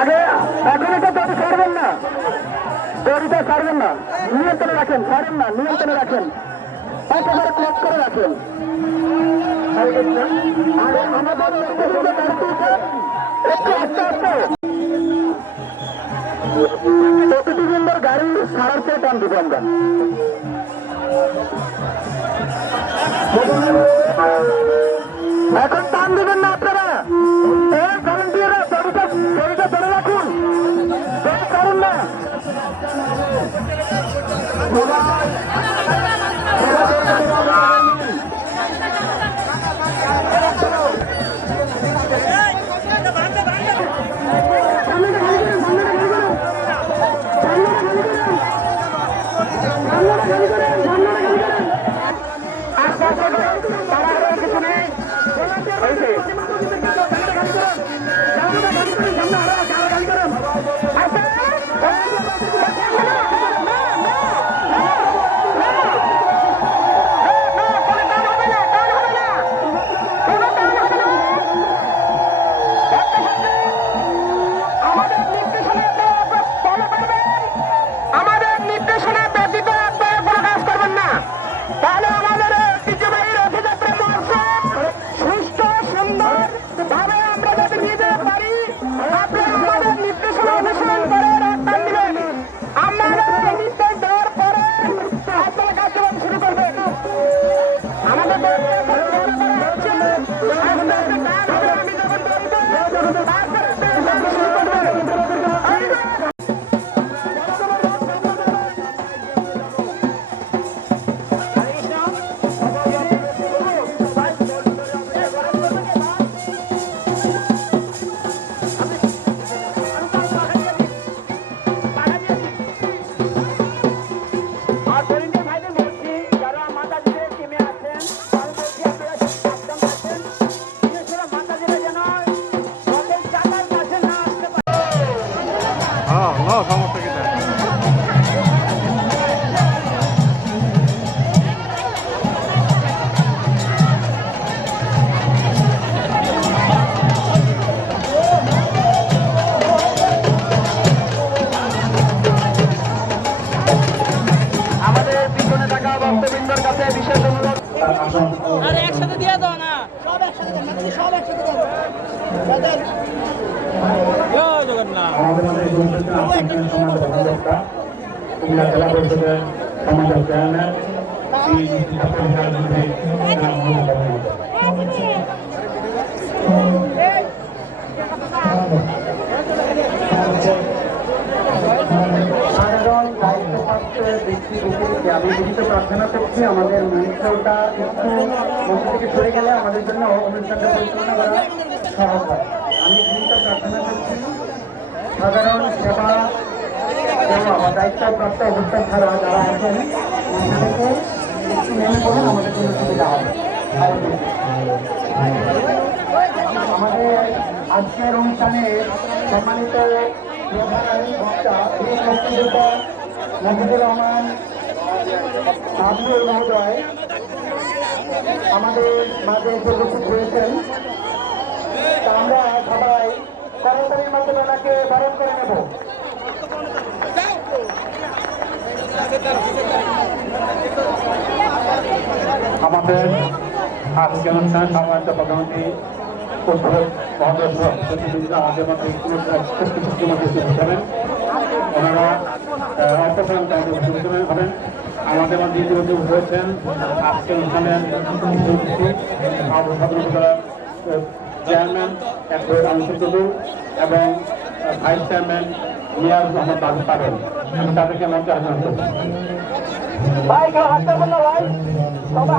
আগে, এখন এটা ছাড়বেন না। ছাড়বেন না। নিয়ন্ত্রণে রাখেন, ছাড়েন না, নিয়ন্ত্রণে রাখেন। একেবারে ক্লক করে রাখেন। গাড়ি এখন টান দিবেন না। হ্যাঁ সমস্যা কি নাই আমাদের পিছনে থাকা ভক্তবৃন্দর কাছে বিশেষ অনুরোধ। একসাথে দিয়ে দাও না। আমাদের মধ্যে উপস্থিত আছেন সমাজ অধিকর্তা কুমিল্লা জেলা পরিষদের সমাজের চেয়ারম্যান আমি বিনীত প্রার্থনা করছি, আমাদের মঞ্চটা একটু মঞ্চ থেকে সরে গেলে আমাদের জন্য অনুষ্ঠানটা পরিচালনা করা সহজ হয়। আমি প্রার্থনা করছি সাধারণ সেবা দেওয়া বা দায়িত্বপ্রাপ্ত অবস্থান ছাড়া যারা আছেন থেকে একটু নেমে পড়ুন আমাদের জন্য সুবিধা হবে। আমাদের আজকের অনুষ্ঠানে সম্মানিত প্রধান বক্তা বীর মুক্তিযোদ্ধা রহমান আবুল মহোদয়, আমাদের মাঝে উপস্থিত হয়েছেন। আমরা সবাই করতালির মাধ্যমে ওনাকে বরণ করে নেব। আমাদের আজকে অনুষ্ঠানে সম্মানিত প্রধানমন্ত্রী আমাদের মধ্যে হিসেবেন ওনারা অপসারণ হবেন। আমাদের মধ্যে ইতিমধ্যে হয়েছেন আজকে অনুষ্ঠানের কিছু কিছু আবু সাধারণ চেয়ারম্যান আনসুর টুডু এবং ভাইস চেয়ারম্যান মিয়ার মোহাম্মদ বাবু পাবেন আমি তাদেরকে মঞ্চে আহ্বান করছি ভাই ভাই? সবাই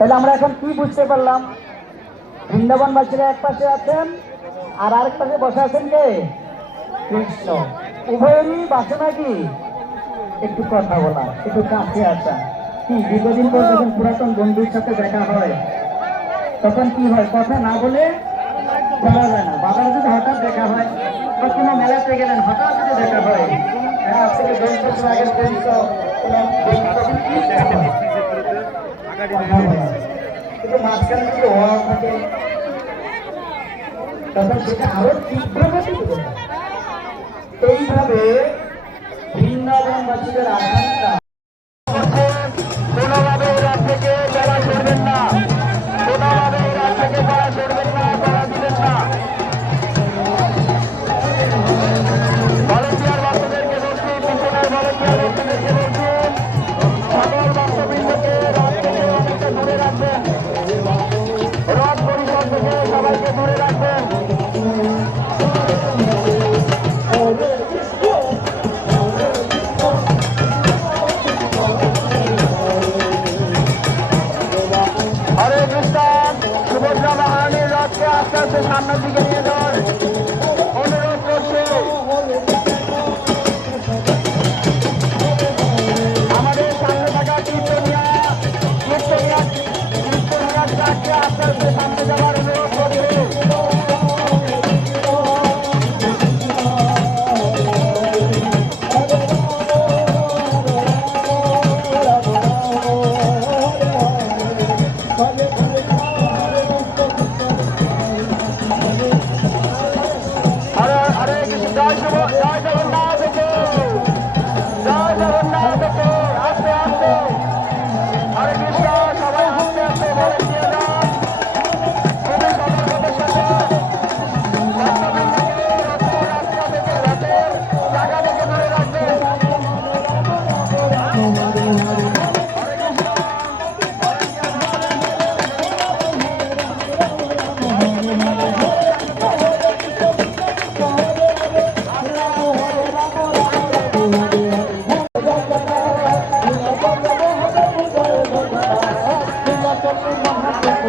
তাহলে আমরা এখন কি বুঝতে পারলাম? বৃন্দাবন বৃন্দাবনবাসীরা এক পাশে আছেন আর আরেক পাশে বসে আছেন কে? কৃষ্ণ। উভয়েরই বাসনা কি? একটু কথা বলা, একটু কাছে আসা। কি, দীর্ঘদিন পর যখন পুরাতন বন্ধুর সাথে দেখা হয়, তখন কি হয়? কথা না বলে বলা যায় না। বাবার যদি হঠাৎ দেখা হয় বা কোনো মেলাতে গেলেন, হঠাৎ যদি দেখা হয় হ্যাঁ আজ দশ বছর আগের প্রেমিক কিন্তু মাঝখানে যদি হওয়া থাকে। তখন বৃন্দাবনবাসীদের আকাঙ্ক্ষা সামনের দিকে নিয়ে যান।